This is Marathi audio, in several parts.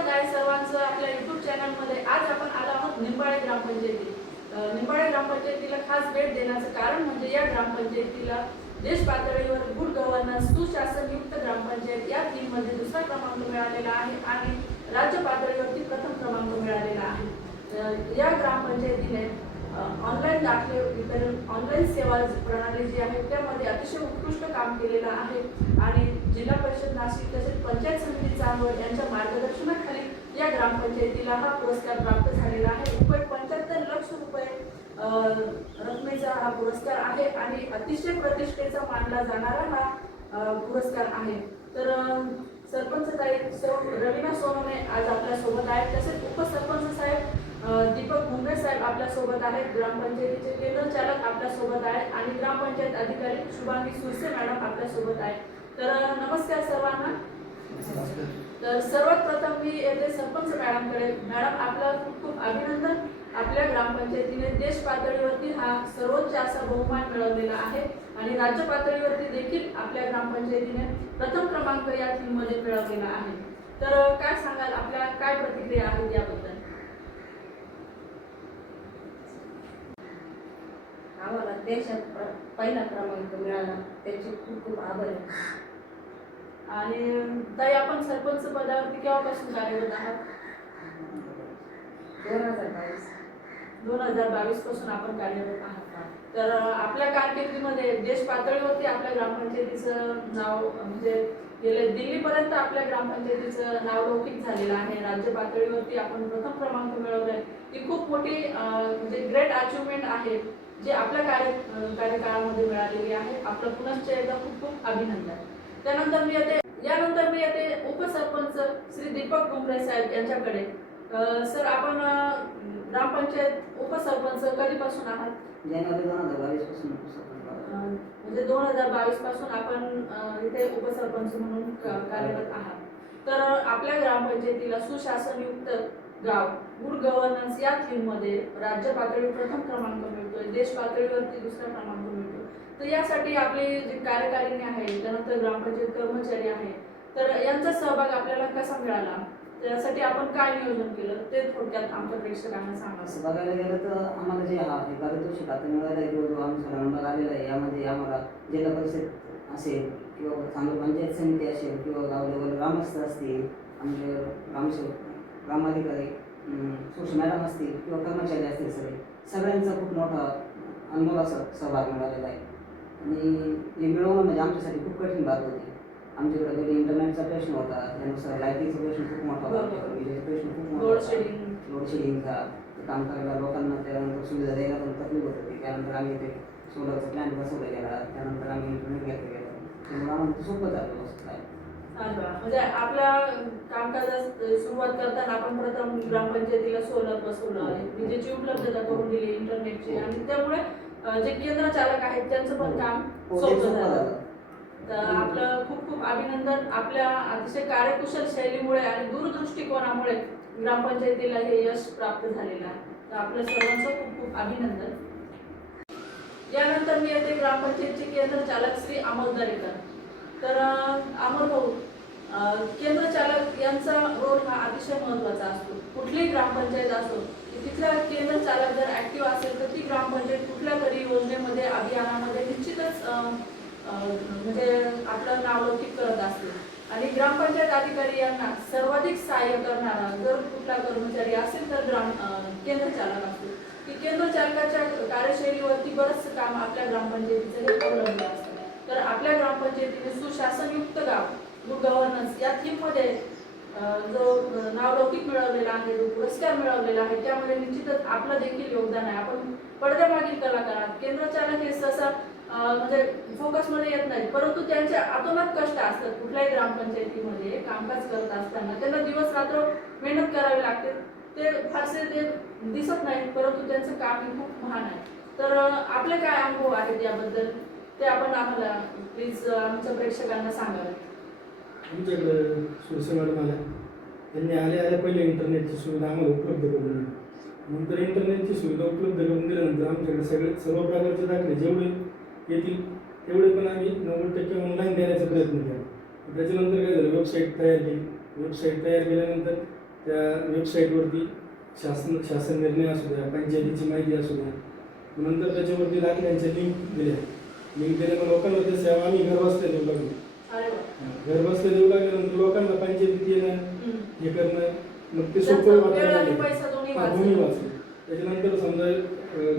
स्वागत आहे सर्वांचं आपल्या YouTube चॅनलमध्ये। आज आपण आलो आहोत निंबाळे ग्रामपंचायतीत। निंबाळे ग्रामपंचायतीला खास भेट देण्याचं कारण म्हणजे या ग्रामपंचायतीला देश पातळीवर गुड गव्हर्नन्स सुशासनयुक्त ग्रामपंचायत या थीममध्ये दुसरा क्रमांक मिळालेला आहे आणि राज्य पातळीवरती प्रथम क्रमांक मिळालेला आहे। या ग्रामपंचायतीने ऑनलाईन दाखले वितरण, ऑनलाईन सेवा प्रणाली जी आहे त्यामध्ये अतिशय उत्कृष्ट काम केलेलं आहे आणि जिल्हा परिषद नाशिक तसेच पंचायत समिती चांदवड यांच्या मार्गदर्शनाखाली या ग्रामपंचायतीला हा पुरस्कार प्राप्त झालेला आहे। रुपये 75 लाख रकमेचा हा पुरस्कार आहे आणि अतिशय प्रतिष्ठेचा मानला जाणारा हा पुरस्कार आहे। तर सरपंच ताई रवीना सोनवणे आज आपल्या सोबत आहेत, तसेच उपसरपंच साहेब दीपक मुंडे साहेब आपल्या सोबत आहेत, ग्रामपंचायतीचे केंद्र चालक आपल्या सोबत आहेत आणि ग्रामपंचायत अधिकारी शुभांगी सुरसे मॅडम आपल्या सोबत आहेत। तर नमस्कार सर्वांना। तर सर्वात प्रथम मी येथे सरपंच मॅडमकडे। मॅडम, आपलं खूप खूप अभिनंदन। आपल्या ग्रामपंचायतीने देश पातळीवरती हा सर्वोच्च असा बहुमान मिळवलेला आहे आणि राज्य पातळीवरती देखील आपल्या ग्रामपंचायतीने प्रथम क्रमांक या थीममध्ये मिळवलेला आहे। तर काय सांगाल, आपल्या काय प्रतिक्रिया आहेत याबद्दल? आम्हाला देशात पहिला क्रमांक मिळाला त्याचे खूप खूप आभार आहे। आणि ताई, आपण सरपंच पदावरती केव्हापासून कार्यरत आहात? 2022 पासून आपण कार्यरत आहात। तर आपल्या कारकिर्दीमध्ये देश पातळीवरती आपल्या ग्रामपंचायतीचं नाव म्हणजे गेले दिल्लीपर्यंत आपल्या ग्रामपंचायतीचं नाव लौकिक झालेलं आहे। राज्य पातळीवरती आपण प्रथम क्रमांक मिळवलाय। ही खूप मोठी म्हणजे ग्रेट अचिव्हमेंट आहे जे आपल्या कार्यकाळामध्ये मिळालेली आहे। आपलं पुनश्च एकदा खूप खूप अभिनंदन। यानंतर मी येते उपसरपंच श्री दीपक मुंडे साहेब यांच्याकडे। सर, आपण ग्रामपंचायत उपसरपंच कधीपासून आहात? जानेवारी 2022 पासून म्हणजे 2022 पासून आपण इथे उपसरपंच म्हणून कार्यरत आहात। तर आपल्या ग्रामपंचायतीला सुशासनयुक्त गाव गुड गव्हर्नन्स या थीममध्ये राज्य पातळीवर प्रथम क्रमांक मिळतोय, देश पातळीवरती दुसरा क्रमांक मिळतो। तर यासाठी आपले जे कार्यकारिणी आहे, त्यानंतर ग्रामपंचायत कर्मचारी आहे, तर यांचा सहभाग आपल्याला कसा मिळाला, त्यासाठी आपण काय नियोजन केलं ते थोडक्यात आमच्या प्रेक्षकांना सांगा। असं बघायला गेलं तर आम्हाला जे पारितोषिक आता मिळालं आहे, जो आमचा नंबर आलेला आहे, यामध्ये आम्हाला जिल्हा परिषद असेल किंवा चांगली पंचायत समिती असेल किंवा गाव लेवल ग्रामस्थ असतील, आमचे ग्रामसेवक, ग्रामाधिकारी, सोशल मॅडम असतील किंवा कर्मचारी असतील, सगळ्यांचा खूप मोठा अनमोल असा सहभाग मिळालेला आहे। आणि हे मिळवणं म्हणजे आमच्यासाठी खूप कठीण बाब होती। आमच्याकडे पहिले इंटरनेटचा प्रश्न होता, त्यानुसार लाईटिंगचा प्रश्न खूप मोठा होता, विजेचा प्रश्न खूप मोठा होता, लोडशेडिंगचा काम करायला लोकांना त्यानंतर सुविधा द्यायला पण तकलीफ होत होती। त्यानंतर आम्ही ते सोलरचा प्लॅन बसवला गेला, त्यानंतर आम्ही इंटरनेट घेतलं गेलं, त्यामुळे आम्हाला सोपं झालं असं काय। म्हणजे आपल्या कामकाजात सुरुवात करताना आपण प्रथम ग्रामपंचायतीला सोलर बसवलं, विजेची उपलब्धता करून दिली, इंटरनेटची, आणि त्यामुळे जे केंद्र चालक आहेत त्यांचं पण काम सोपं झालं। तर आपलं खूप खूप अभिनंदन। आपल्या अतिशय कार्यकुशल शैलीमुळे आणि दूरदृष्टिकोनामुळे ग्रामपंचायतीला हे यश प्राप्त झालेलं आहे। तर आपल्या सर्वांचं खूप खूप अभिनंदन। यानंतर मी येते ग्रामपंचायतचे केंद्र चालक श्री अमोल दरेकर। तर अमोल भाऊ, केंद्र चालक यांचा रोल हा अतिशय महत्त्वाचा असतो। कुठलीही ग्रामपंचायत असो, तिथला केंद्र चालक जर ऍक्टिव्ह असेल तर ती ग्रामपंचायत कुठल्या तरी योजनेमध्ये, अभियानामध्ये निश्चितच म्हणजे आपलं नाव लौकिक करत असते। आणि ग्रामपंचायत अधिकारी यांना सर्वाधिक सहाय्य करणारा जर कुठला कर्मचारी असेल तर केंद्र चालक असतो। की केंद्र चालकाच्या कार्यशैलीवरती बरंच काम आपल्या ग्रामपंचायतीचं हे अवलंबून असतं। तर आपल्या ग्रामपंचायतीने सुशासनयुक्त गाव गुड गव्हर्नन्स या थीममध्ये जो नावलौकिक मिळवलेला आहे, जो पुरस्कार मिळवलेला आहे, त्यामध्ये निश्चितच आपलं देखील योगदान आहे। आपण पडद्यामागील कलाकार आहात। केंद्र चालक हे सहसा म्हणजे फोकसमध्ये येत नाहीत, परंतु त्यांचे अतोनात कष्ट असतात। कुठल्याही ग्रामपंचायतीमध्ये कामकाज करत असताना त्यांना दिवस रात्र मेहनत करावी लागते। ते फारसे ते दिसत नाहीत, परंतु त्यांचं काम हे खूप महान आहे। तर आपले काय अनुभव आहेत याबद्दल ते आपण आम्हाला प्लीज आमच्या प्रेक्षकांना सांगावे। आमच्याकडे सुरसे मॅडम आल्या, त्यांनी आल्या पहिले इंटरनेटची सुविधा आम्हाला उपलब्ध करून दिली। नंतर इंटरनेटची सुविधा उपलब्ध करून दिल्यानंतर आमच्याकडे सर्व प्रकारचे दाखले जेवढे येतील तेवढे पण आम्ही 90% ऑनलाईन देण्याचा प्रयत्न केला। त्याच्यानंतर काय झालं, वेबसाईट तयार केली। वेबसाईट तयार केल्यानंतर त्या वेबसाईटवरती शासन निर्णय असू द्या, पंचायतीची माहिती असू द्या, नंतर त्याच्यावरती दाखल्यांच्या लिंक दिल्यामुळे लोकांना ते सेवा आम्ही घर बसल्या देऊ लागलो. अरे वा. घर बसल्या देऊ लागल्यानंतर लोकांना पंचायतीत येणं हे करणं मग ते सोपं त्यांचा वेळ आणि वाटायला पैसा दोन्ही दोन्ही वाचले. वाचले. त्याच्यानंतर समजा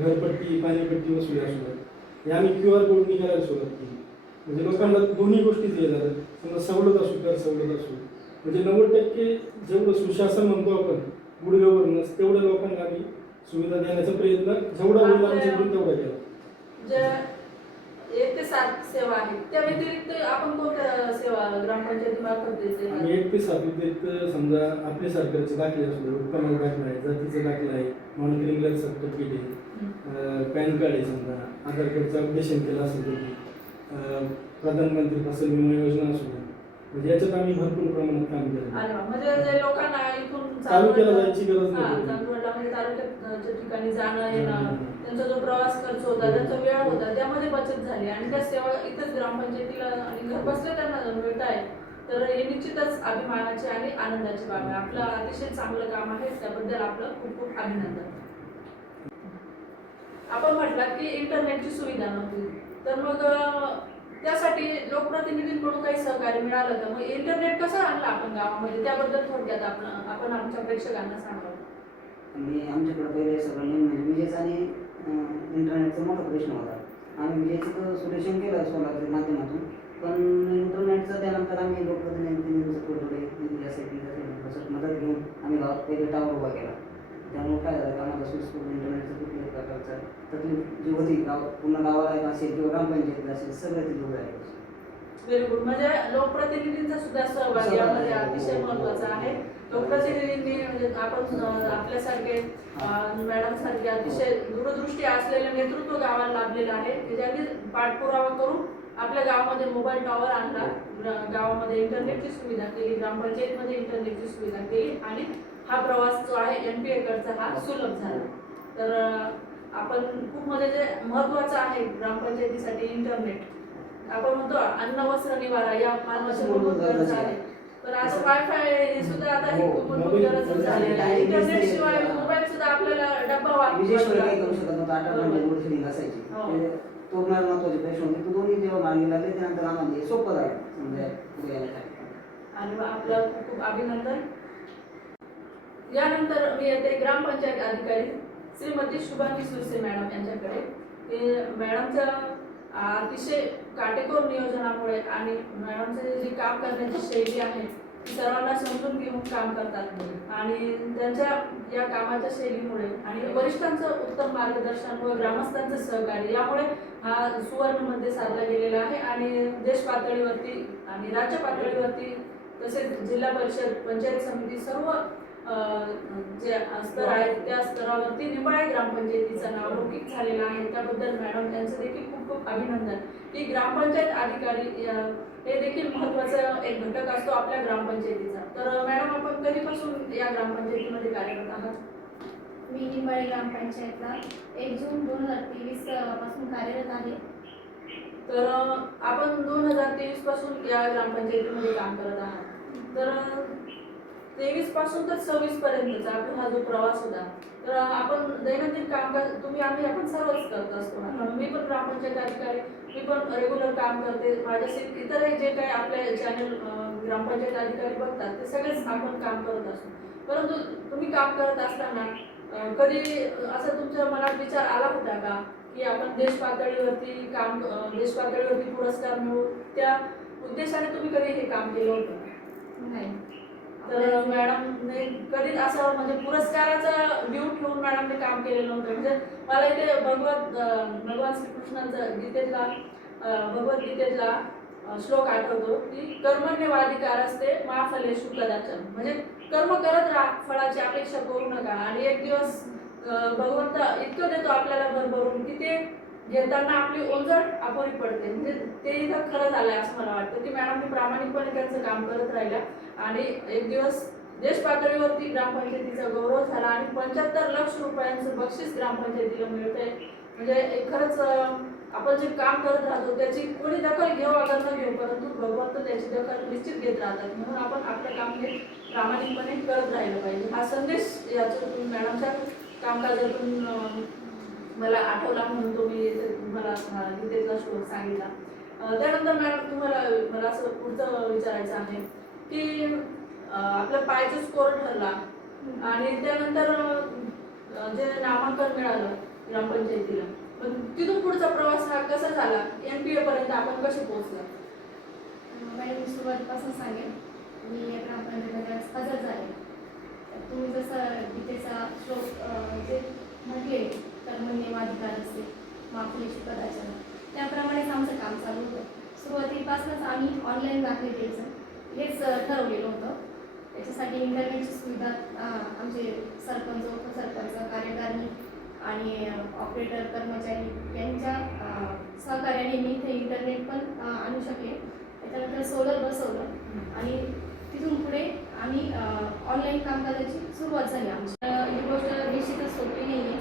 घरपट्टी पाणीपट्टी वसुली असू द्या, हे आम्ही QR कोडनी करायला सुरुवात केली. म्हणजे लोकांना दोन्ही गोष्टीच हे झालं. समजा सवलत असू कर सवलत असू, म्हणजे 90% जेवढं सुशासन म्हणतो आपण गुड गव्हर्नन्स तेवढ्या लोकांना आम्ही सुविधा देण्याचा प्रयत्न जेवढा होईल आमच्याकडून तेवढा केला. जे 1 ते 7 सेवा आहेत त्या व्यतिरिक्त आपण कोणत्या सेवा ग्रामपंचायतीमार्फत देते? आम्ही 1 ते 7 व्यतिरिक्त समजा आपले सरकारचे दाखले असू द्या, उत्पन्न दाखला आहे, जातीचा दाखला आहे, नॉन क्रिमिनल सर्टिफिकेट आहे, पॅन कार्ड आहे, समजा आधार कार्डचं अपडेशन केलं असेल तर प्रधानमंत्री फसल विमा योजना असू द्या, म्हणजे याच्यात आम्ही भरपूर प्रमाणात काम केलं. अरे वा. म्हणजे जे लोकांना इथून तालुक्याला जायची गरज हा, नाही. चांदवडला म्हणजे तालुक्याच्या ठिकाणी जाणं येणं, त्यांचा जो प्रवास खर्च होता, त्यांचा वेळ होता, त्यामध्ये बचत झाली आणि त्या सेवा इथंच ग्रामपंचायतीला आणि घर बसल्या त्यांना मिळत आहे. तर हे निश्चितच अभिमानाची आणि आनंदाची बाब आहे. आपलं अतिशय चांगलं काम आहे, त्याबद्दल आपलं खूप खूप अभिनंदन. आपण म्हटलं की इंटरनेटची सुविधा नव्हती, तर मग त्यासाठी लोकप्रतिनिधींकडून काही सहकार्य मिळालं का? मग इंटरनेट कसं आणलं आपण गावामध्ये, त्याबद्दल थोडक्यात आपण आमच्या प्रेक्षकांना सांगावं. आणि आमच्याकडे पहिले सगळं मेन म्हणजे विजेचा आणि इंटरनेटचा मोठा प्रश्न होता. आम्ही विजेचं तर सोल्युशन केलं सोलारच्या माध्यमातून, पण इंटरनेटचं त्यानंतर आम्ही लोकप्रतिनिधींचं थोडे यासाठी मदत घेऊन आम्ही गावात पहिले टावर उभा केला. त्यामुळे काय झालं, आम्हाला सुखसुख इंटरनेटचं कुठल्याही प्रकारचा तकलीफ जी होती पूर्ण गावाला असेल किंवा ग्रामपंचायतीला असेल सगळं ते दूर आहे. Very good. म्हणजे लोकप्रतिनिधींचा सुद्धा सहभाग यामध्ये अतिशय महत्त्वाचा आहे. लोकप्रतिनिधींनी म्हणजे आपण आपल्यासारखे मॅडम सारखे अतिशय दूरदृष्टी असलेलं नेतृत्व गावाला लाभलेलं आहे, की ज्यांनी पाठपुरावा करून आपल्या गावामध्ये मोबाईल टॉवर आणला, गावामध्ये इंटरनेटची सुविधा केली, ग्रामपंचायतीमध्ये इंटरनेटची सुविधा केली आणि हा प्रवास जो आहे MPA कडचा हा सुलभ झाला. तर आपण खूप म्हणजे जे महत्त्वाचं आहे ग्रामपंचायतीसाठी इंटरनेट, आपण म्हणतो अन्न वस्त्र निवारा या मानवाची मूलभूत गरज आहे. तर असं वायफाय हे सुद्धा आता ही खूप मूलभूत गरज झालेली आहे. इंटरनेट शिवाय मोबाईल सुद्धा आपल्याला डब्बा विजेशिवाय काही करू शकत नव्हतं. 8 घंटे लोडशेडिंग असायची. तो महत्त्वाचे प्रश्न होते. तो दोन्ही जेव्हा मार्गी लागले त्यानंतर आम्हाला हे सोपं झालं समजा पुढे येण्यासाठी. आणि आपलं खूप खूप अभिनंदन. यानंतर मी येते ग्रामपंचायत अधिकारी श्रीमती शुभांगी सुरसे मॅडम यांच्याकडे. मॅडमच्या अतिशय काटेकोर नियोजनामुळे आणि मॅडमचे जे काम करण्याची शैली आहे ती सर्वांना समजून घेऊन काम करतात आणि त्यांच्या या कामाच्या शैलीमुळे आणि वरिष्ठांचं उत्तम मार्गदर्शन व ग्रामस्थांचं सहकार्य यामुळे हा सुवर्ण मध्ये साधला गेलेला आहे आणि देश पातळीवरती आणि राज्य पातळीवरती तसेच जिल्हा परिषद पंचायत समिती सर्व जे स्तर आहेत त्या स्तरावरती निंबाळे ग्रामपंचायतीचं नाव लौकिक झालेलं आहे. त्याबद्दल मॅडम त्यांचं देखील खूप खूप अभिनंदन. की ग्रामपंचायत अधिकारी हे देखील महत्त्वाचा एक घटक असतो आपल्या ग्रामपंचायतीचा. तर मॅडम आपण कधीपासून या ग्रामपंचायतीमध्ये कार्यरत आहात? मी निंबाळे ग्रामपंचायतला 1 जून 2023 पासून कार्यरत आहे. तर आपण 2023 पासून या ग्रामपंचायतीमध्ये काम करत आहात. तर 23 पासून तर 26 पर्यंतचा आपला हा जो प्रवास होता, तर आपण दैनंदिन कामकाज आपण सर्वच करत असतो. मी पण ग्रामपंचायत अधिकारी, मी पण रेग्युलर काम करते. माझ्याशी इतरही जे काही आपल्या चॅनल ग्रामपंचायत अधिकारी बघतात ते सगळेच आपण काम करत असतो. परंतु तुम्ही काम करत असताना कधी असं तुमच्या मनात विचार आला होता का की आपण देश पातळीवरती पुरस्कार मिळवू, त्या उद्देशाने तुम्ही कधी हे काम केलं होतं? नाही. तर मॅडमने कधीच असं म्हणजे पुरस्काराचं ड्यू ठेवून मॅडमने काम केलेलं नव्हतं. म्हणजे मला इथे भगवान श्रीकृष्णांचा भगवद्गीतेतला श्लोक आठवतो की कर्मण्यवाधिकारस्ते मा फलेषु कदाचन. म्हणजे कर्म करत राहा, फळाची अपेक्षा करू नका. आणि एक दिवस भगवंत इतकं देतो आपल्याला भरभरून की ते घेताना आपली ओंजळ अपुरी पडते. म्हणजे ते इथं खरं झालंय असं मला वाटतं की मॅडमनी प्रामाणिकपणे त्यांचं काम करत राहिल्या आणि एक दिवस देश पातळीवरती ग्रामपंचायतीचा गौरव झाला आणि 75 लाख रुपयांचं बक्षीस ग्रामपंचायतीला मिळतंय. म्हणजे खरंच आपण जे काम करत राहतो त्याची कोणी दखल घेऊ अगर न घेऊ, परंतु भगवंत त्याची दखल निश्चित घेत राहतात. म्हणून आपण आपलं काम हे प्रामाणिकपणे करत राहिलं पाहिजे. हा संदेश याच्यातून मॅडमच्या कामकाजातून मला आठवला, म्हणून तो मी तुम्हाला गीतेचा श्लोक सांगितला. त्यानंतर मॅडम तुम्हाला मला असं पुढचं विचारायचं आहे की आपल्या पायचा स्कोर ठरला आणि त्यानंतर जे नामांकन मिळालं ग्रामपंचायतीला, पण तिथून पुढचा प्रवास हा कसा झाला, MPA पर्यंत आपण कसे पोहोचला? मॅडम मी सुरुवातीपासून सांगेन. मी या ग्रामपंचायतीमध्ये हजर झाले. तर तुम्ही जसं गीतेचा श्लोक जे म्हटले कर्मण्येवाधिकार असते माफलेषु कदाचन, त्याप्रमाणेच आमचं काम चालू होतं. सुरुवातीपासूनच आम्ही ऑनलाईन दाखले द्यायचं हेच ठरवलेलं होतं. त्याच्यासाठी इंटरनेटची सुविधा आमचे सरपंच, उपसरपंच, कार्यकारिणी आणि ऑपरेटर कर्मचारी यांच्या सहकार्याने मी इथे इंटरनेट पण आणू शकले. त्याच्यानंतर सोलर बसवलं आणि तिथून पुढे आम्ही ऑनलाईन कामकाजाची सुरुवात झाली आमची. ही गोष्ट निश्चितच सोपी नाही आहे.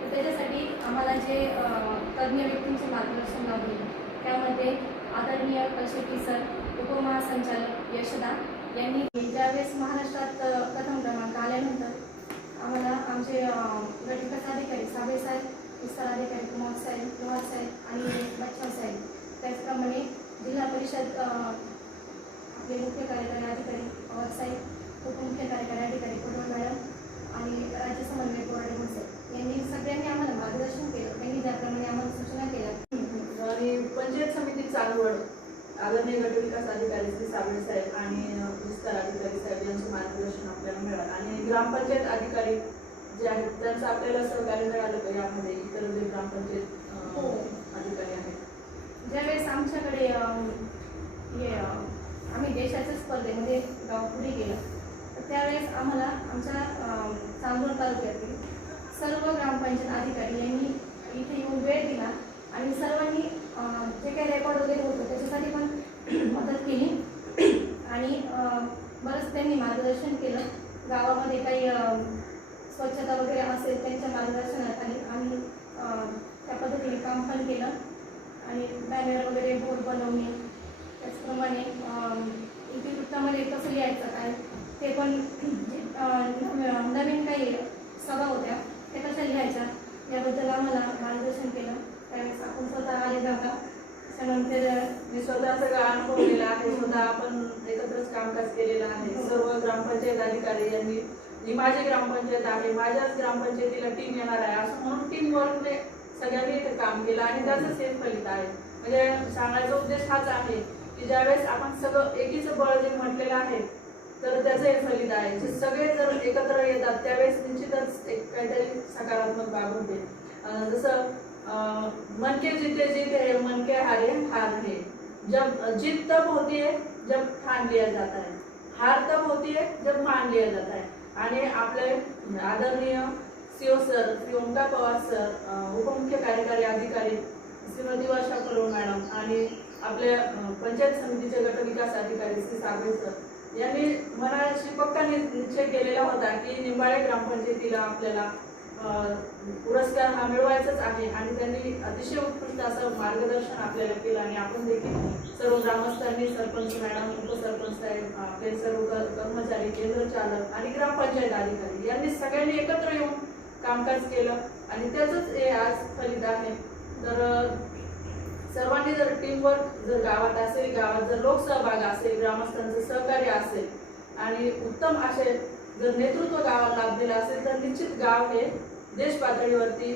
तर त्याच्यासाठी आम्हाला जे तज्ज्ञ व्यक्तींचे मार्गदर्शन लाभले, त्यामध्ये आदरणीय कशेट्टी सर, उपमहासंचालक यशदा यांनी ज्यावेळेस महाराष्ट्रात प्रथम क्रमांक आल्यानंतर आम्हाला आमचे गटविकास अधिकारी साबळे साहेब, विस्तार अधिकारी कुमार साहेब आणि बच्चन साहेब, त्याचप्रमाणे जिल्हा परिषद आपले मुख्य कार्यकारी अधिकारी पवार साहेब, उपमुख्य कार्यकारी अधिकारी कोडवळ मॅडम आणि राज्य समन्वय बोर्डे साहेब यांनी सगळ्यांनी आम्हाला मार्गदर्शन केलं. त्यांनी ज्याप्रमाणे आम्हाला सूचना केल्या. आणि पंचायत समिती चालवड आदरणीय गटविकास अधिकारी श्री साबळे साहेब आणि विस्तार अधिकारी साहेब यांचे मार्गदर्शन आपल्याला मिळालं आणि ग्रामपंचायत अधिकारी जे आहेत त्यांचं आपल्याला सहकार्य मिळालं का यामध्ये, इतर जे ग्रामपंचायत अधिकारी आहेत? ज्यावेळेस आमच्याकडे आम्ही देशाच्या स्पर्धेमध्ये गाव पुढे गेलं, तर त्यावेळेस आम्हाला आमच्या चांदवड तालुक्यातील सर्व ग्रामपंचायत अधिकारी यांनी इथे येऊन वेळ दिला आणि सर्वांनी जे काही रेकॉर्ड वगैरे होतं त्याच्यासाठी पण मदत केली आणि बरंच त्यांनी मार्गदर्शन केलं. गावामध्ये काही स्वच्छता वगैरे असेल त्यांच्या मार्गदर्शनाखाली आम्ही त्या पद्धतीने काम पण केलं आणि बॅनर वगैरे बोर्ड बनवणे, त्याचप्रमाणे इतिवृत्तामध्ये कसं लिहायचं काय ते पण नवीन काही सभा होत्या त्या कशा लिहायच्या याबद्दल आम्हाला मार्गदर्शन केलं. त्यावेळेस आपण स्वतः आले जाता, त्याच्यानंतर मी स्वतः सगळं अनुभवलेलं आहे. स्वतः आपण एकत्रच कामकाज केलेलं आहे. सर्व ग्रामपंचायत अधिकारी यांनी जी माझी ग्रामपंचायत आहे, माझ्याच ग्रामपंचायतीला टीम येणार आहे असं म्हणून टीम वर्कने सगळ्यांनी इथे काम केलं आणि त्याचं सेम फलित आहे. म्हणजे सांगायचा उद्देश हाच आहे की ज्यावेळेस आपण सगळं एकीचं बळ जे म्हटलेलं आहे तर त्याचं हे फलित आहे. जे सगळे जर एकत्र येतात त्यावेळेस निश्चितच एक काहीतरी सकारात्मक बाब होते. जसं मन के जीते जीते मन के हारे हार है, जब जीत तब होती है जब ठान लिया जाता है, हार तब होती है जब मान लिया जाता है. आणि आपले आदरणीय CO sir, Shri Omkar Pawar sir, उपमुख्य कार्यकारी अधिकारी श्रीमती वर्षा कोडवळ मॅडम आणि आपल्या पंचायत समितीचे गटविकास अधिकारी श्री साबळे सर यांनी मनाशी पक्का निश्चय केलेला होता की निंबाळे ग्रामपंचायतीला आपल्याला पुरस्कार हा मिळवायचाच आहे आणि त्यांनी अतिशय उत्कृष्ट असं मार्गदर्शन आपल्याला केलं आणि आपण देखील सर्व ग्रामस्थांनी, सरपंच मॅडम, उपसरपंच साहेब, आपले सर्व कर्मचारी, केंद्र चालक आणि ग्रामपंचायत अधिकारी यांनी सगळ्यांनी एकत्र येऊन कामकाज केलं आणि त्याचंच हे आज फलित आहे. तर सर्वांनी जर टीमवर्क जर गावात असेल, गावात जर लोकसहभाग असेल, ग्रामस्थांचं सहकार्य असेल आणि उत्तम असे जर नेतृत्व गावाला लाभ दिला असेल तर निश्चित गाव हे देश पातळीवरती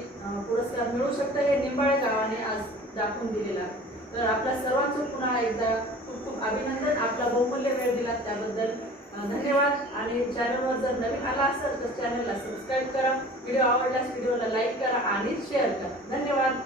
पुरस्कार मिळू शकतं. हे निंबाळे गावाने आज दाखवून दिलेलं आहे. तर आपल्या सर्वांचं पुन्हा एकदा खूप खूप अभिनंदन. आपला बहुमूल्य वेळ दिला त्याबद्दल धन्यवाद. आणि चॅनलवर जर नवीन आला असेल तर चॅनलला सबस्क्राईब करा. व्हिडिओ आवडल्यास व्हिडिओला लाईक करा आणि शेअर करा. धन्यवाद.